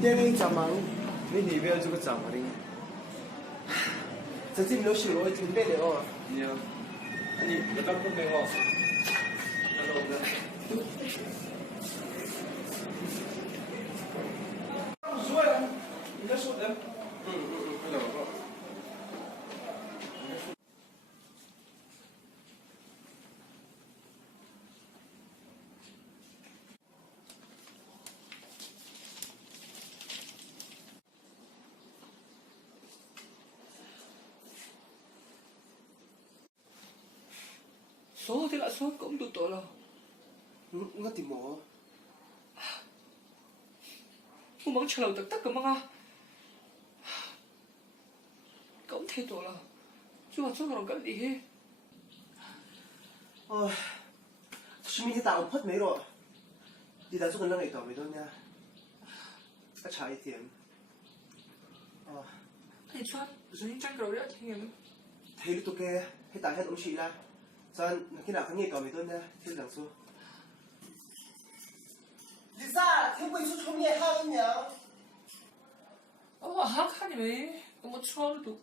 明天你怎么？你里边这个长的，这是没有修了，已经变了哦。你啊，你刚不给我，那我的。说呀，你在说的。那个。số thì là số cũng tụt tội rồi Nó tìm mỏ. muốn bắn chờ tất tất cả mà cũng thay tội rồi chứ mà số còn cái gì hết Ôi, mình thì tạo phất mấy rồi. Đi đã giúp con năng này tỏ với tôi nha. Các trái tiền. thầy soát rồi những trang cầu đấy thì em Thấy lúc tôi kê, hay tại hết ông chị là. Sao khi nào kháng nghị tỏ với tôi nha, thế rằng xua. Lisa, thiếu quay chút không nhẹ hơn nhỉ? hắc 하니 왜 뭐 추워도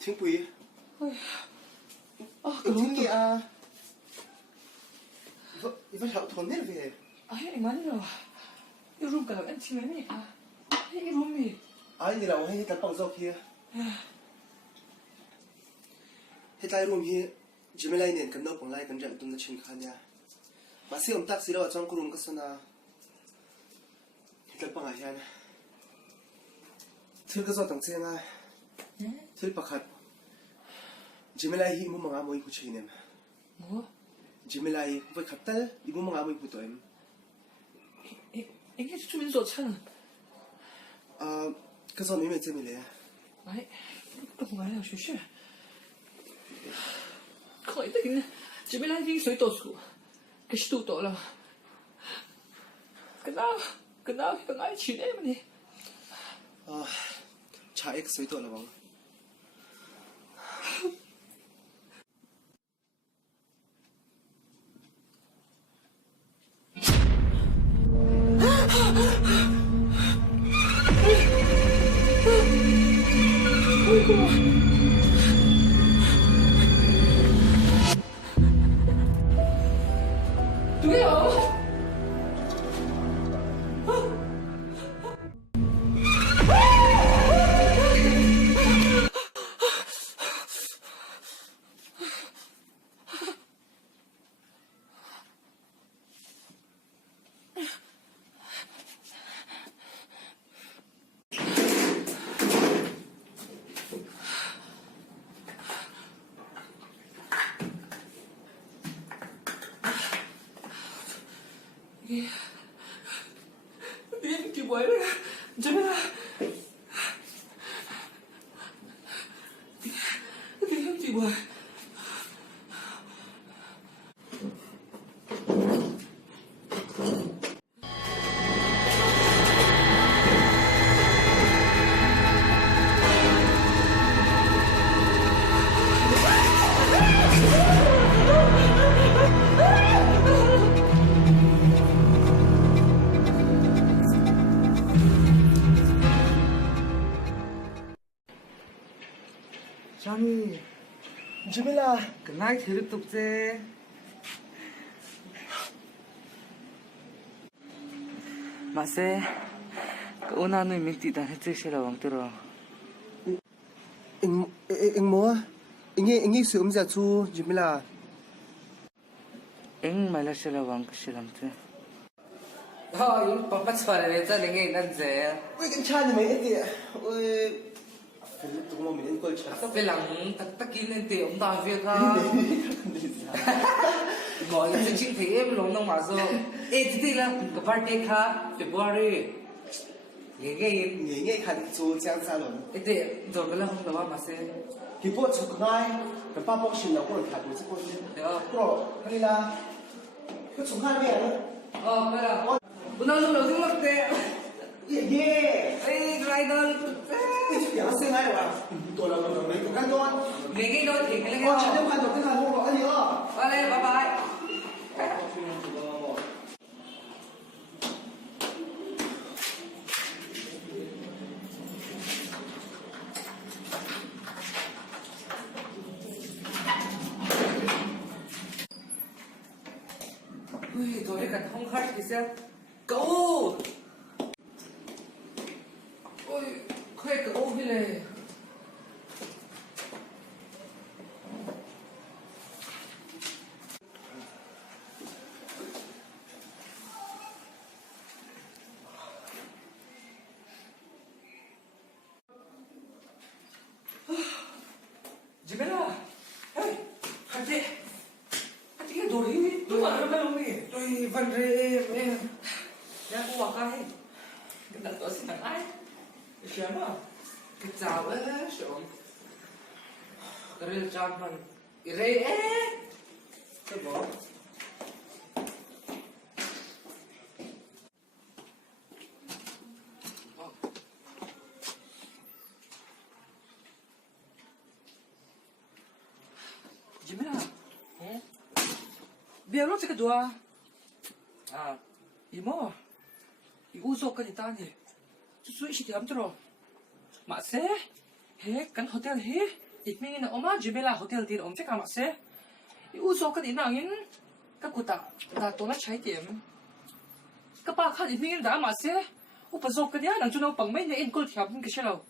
Thiếu quý. 그럼 Thiếu nghị à? 이거 잘 던내려 왜? 아니 말이야 이 룸가 안 치면이 이 룸이 아니라고 해 일단 방송 kia. Hiện tại room hi chỉ mới lại nền cầm đầu bằng lại cầm trận tung nó chừng khăn nha. Mà siêu ông tác sĩ đâu ở trong room cái sona. Hiện tại bằng ai nha. Thứ cái do tầng xe ngay. Thứ bạc hạt. Chỉ mới lại hi mua mga mồi phụ chơi nè. 뭐? Chỉ mới lại với khát tal ibu mga mồi phụ tụi em. 이게 좀 좋잖아 cái do mấy mày chơi mày lẽ. 아이 또 뭐야 쉬쉬 거의 되겠네 집에 라이딩 소리 떠주고 그 시도 떠라 그나 형 아이 지내면 Chả x với tụi là bằng. 누구야? 이게 뭐야? 저면아 이게 뭐야? Johnny, chỉ mới là cái này thì tiếp tục chứ. 마세 그 오나누이 멘티다 해주시라 왕들어 anh mua anh ấy sử dụng giả chu chỉ mới là 엥 말라시라 왕그시람트 이거 빡빡스파래. 짜링이 난제. ui cái cha này mấy cái gì ui phải lúc tụi mình đến coi cha Tao phải lắng tắc kín lên tiểu ông ta việc ha. Gọi là chương trình thế em lòng nông mà rồi. Ê thì là cái party khác February. nghề nghe khăn chu trang xa rồi Ê thì rồi cái là không đâu mà xem. cái bộ chụp ngay 跟爸爸学了，我看多这个是。对啊。哥，看你啦，去重看没有？哦，对了。不能说老听了对。耶耶！哎，来的。你两岁来了，多了多了，没不敢多。你给我停那个。我吃点饭都跟他说了，哎呦。好嘞，拜拜。ui rồi cả không khách thì xem cậu ôi khoe cậu thế này Jamila, hey, hati cái đồ đi, tôi mà nó đâu đi, tôi văn rê em, nhà cô bảo cái, cái đặt đó xin thằng ai, cái chém à, cái chào ấy, sướng, cái rê chan phần, cái rê ấy, cái bỏ. Jamila, biar ce kedua. Ah, imo. Iu zo kan itani. Susu isi tiam tro. Mak se. He, kan hotel he. Ikmingin na oma Jamila hotel din om ce ka mak se. Iu zo kan inangin. Ka kuta. Na to na chai tiam. Ka pa kan ikmingin da mak se. U pa zo kan ya nang chuno pang mai ne in kol thiam ke shelo.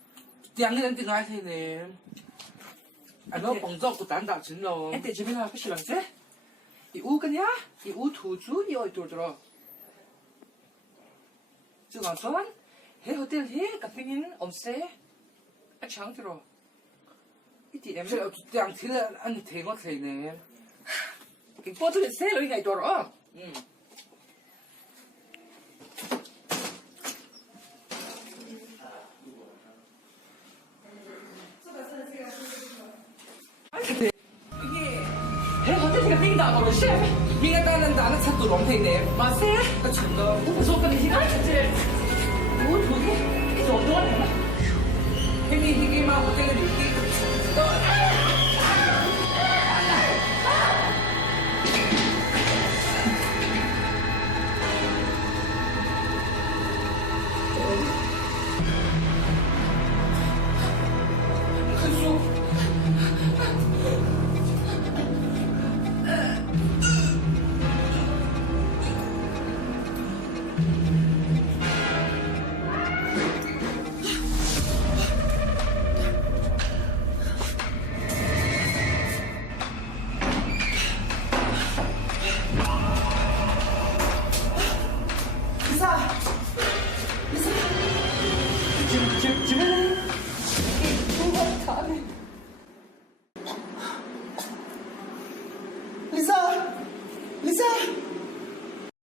Tiang ni ti ngai the ne. Ano pang zo ku tan da chin lo. Ente Jamila ka shilang se. 이 우그냐? 이 우투주 이 어디 들어? 지금 안전? 해 호텔 해 카페인 엄세? 아 창 들어. 이티 엠. 저 그냥 들어 안 되고 되네. 이 포트를 세로 이가 있더라. 해 호텔이가 빙다 거를 셰 이가 따는 나는 찾도 롬테이네 마세 그 친구 무슨 히나 진짜 뭐 저기 저 어디가 행이 이게 막 호텔에 이게 또